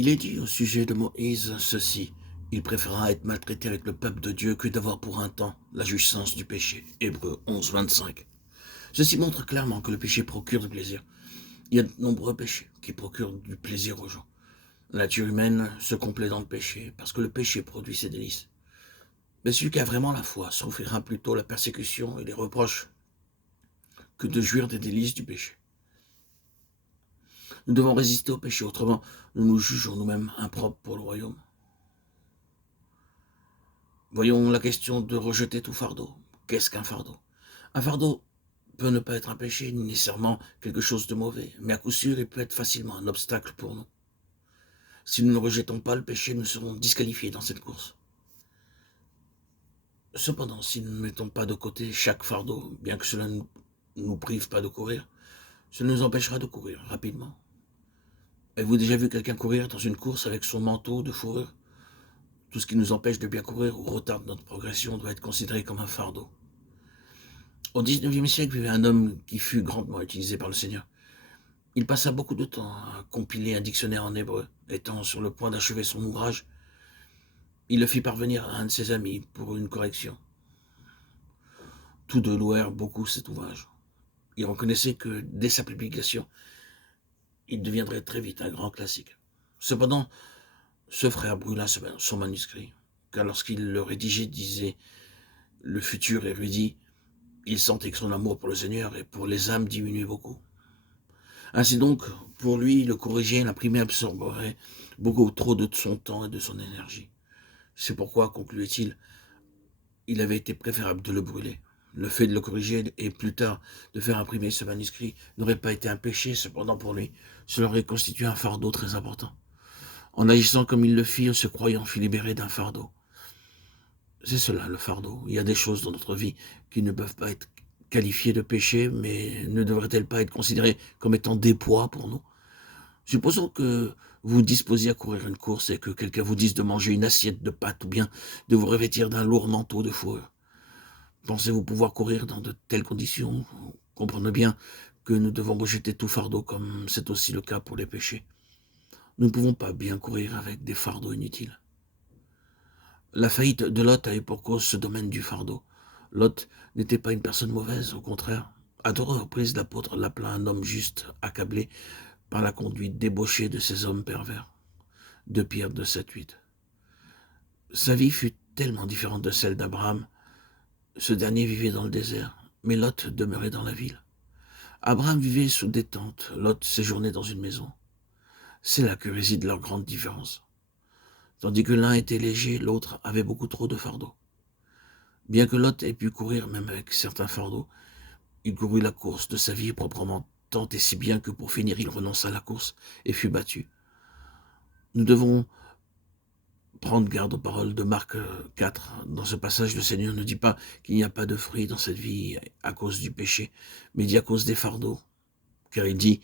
Il est dit au sujet de Moïse ceci: il préféra être maltraité avec le peuple de Dieu que d'avoir pour un temps la jouissance du péché. Hébreux 11, 25. Ceci montre clairement que le péché procure du plaisir. Il y a de nombreux péchés qui procurent du plaisir aux gens. La nature humaine se complaît dans le péché parce que le péché produit ses délices. Mais celui qui a vraiment la foi souffrira plutôt la persécution et les reproches que de jouir des délices du péché. Nous devons résister au péché, autrement nous nous jugeons nous-mêmes impropres pour le royaume. Voyons la question de rejeter tout fardeau. Qu'est-ce qu'un fardeau? Un fardeau peut ne pas être un péché, ni nécessairement quelque chose de mauvais, mais à coup sûr, il peut être facilement un obstacle pour nous. Si nous ne rejetons pas le péché, nous serons disqualifiés dans cette course. Cependant, si nous ne mettons pas de côté chaque fardeau, bien que cela ne nous prive pas de courir, cela nous empêchera de courir rapidement. Avez-vous déjà vu quelqu'un courir dans une course avec son manteau de fourrure? Tout ce qui nous empêche de bien courir ou retarde notre progression doit être considéré comme un fardeau. Au XIXe siècle vivait un homme qui fut grandement utilisé par le Seigneur. Il passa beaucoup de temps à compiler un dictionnaire en hébreu. Étant sur le point d'achever son ouvrage, il le fit parvenir à un de ses amis pour une correction. Tous deux louèrent beaucoup cet ouvrage. Ils reconnaissaient que, dès sa publication, il deviendrait très vite un grand classique. Cependant, ce frère brûla son manuscrit, car lorsqu'il le rédigeait, disait le futur érudit, il sentait que son amour pour le Seigneur et pour les âmes diminuait beaucoup. Ainsi donc, pour lui, le corriger, l'imprimer absorberait beaucoup trop de son temps et de son énergie. C'est pourquoi, concluait-il, il avait été préférable de le brûler. Le fait de le corriger et plus tard de faire imprimer ce manuscrit n'aurait pas été un péché, cependant pour lui, cela aurait constitué un fardeau très important. En agissant comme il le fit, en se croyant fut libéré d'un fardeau. C'est cela, le fardeau. Il y a des choses dans notre vie qui ne peuvent pas être qualifiées de péché, mais ne devraient-elles pas être considérées comme étant des poids pour nous? Supposons que vous disposiez à courir une course et que quelqu'un vous dise de manger une assiette de pâtes ou bien de vous revêtir d'un lourd manteau de fourrure. Pensez-vous pouvoir courir dans de telles conditions? Comprenez bien que nous devons rejeter tout fardeau comme c'est aussi le cas pour les péchés. Nous ne pouvons pas bien courir avec des fardeaux inutiles. La faillite de Lot a eu pour cause ce domaine du fardeau. Lot n'était pas une personne mauvaise, au contraire. À deux reprises, l'apôtre l'appela un homme juste, accablé par la conduite débauchée de ces hommes pervers. 2 Pierre 2, 7, 8. Sa vie fut tellement différente de celle d'Abraham. Ce dernier vivait dans le désert, mais Lot demeurait dans la ville. Abraham vivait sous des tentes, Lot séjournait dans une maison. C'est là que réside leur grande différence. Tandis que l'un était léger, l'autre avait beaucoup trop de fardeaux. Bien que Lot ait pu courir même avec certains fardeaux, il courut la course de sa vie proprement tant et si bien que pour finir il renonça à la course et fut battu. Nous devons prendre garde aux paroles de Marc 4. Dans ce passage, le Seigneur ne dit pas qu'il n'y a pas de fruits dans cette vie à cause du péché, mais il dit à cause des fardeaux. Car il dit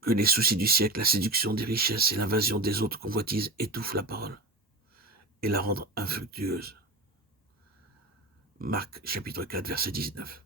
que les soucis du siècle, la séduction des richesses et l'invasion des autres convoitises étouffent la parole et la rendent infructueuse. Marc chapitre 4, verset 19.